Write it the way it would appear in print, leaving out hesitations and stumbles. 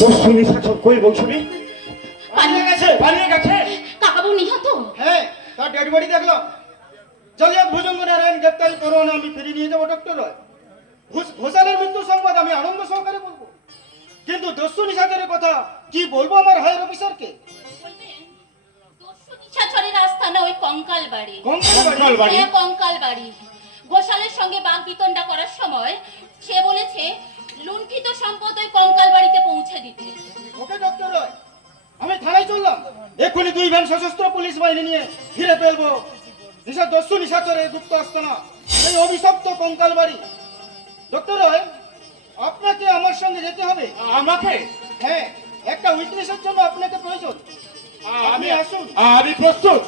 দস্যু নিশাচর কই বংশী পালিয়ে গেছে কাকাবু নিহত। হ্যাঁ, তার ডেড বডি দেখলাম। জলিয়াত ভুজঙ্গ নারায়ণ গ্রেপ্তারি পরোয়ানা আমি ফিরিয়ে নিয়ে যাবো ডক্টর রয়। ঘোষালের মৃত্যু সংবাদ আমি আনন্দ সহকারে বলবো, কিন্তু দস্যু নিশাচরের কথা কি বলবো আমার হায়ার অফিসারকে? দস্যু নিশাচরের আস্তানা ওই কঙ্কাল বাড়ি। কঙ্কাল বাড়ি? হ্যাঁ, কঙ্কাল বাড়ি। ঘোষালের সঙ্গে বাগবিতণ্ডা করার সময় সে বলেছে লুণ্ঠিত সম্পদ ওই কঙ্কাল বাড়িতে পৌঁছে দিতে। ওকে ডক্টর রয়, আমি থানায় চললাম। এক্ষুনি 2 ভ্যান সশস্ত্র পুলিশ বাহিনী নিয়ে ঘিরে ফেলবো দস্যু নিশাচরের গুপ্ত আস্তানা, এই অভিশপ্ত কঙ্কাল বাড়ি। ডক্টর রয়, আপনাকে আমার সঙ্গে যেতে হবে। আমাকে? হ্যাঁ, একটা উইটনেসের জন্য আপনাকে প্রয়োজন। আপনি আসুন। আমি প্রস্তুত।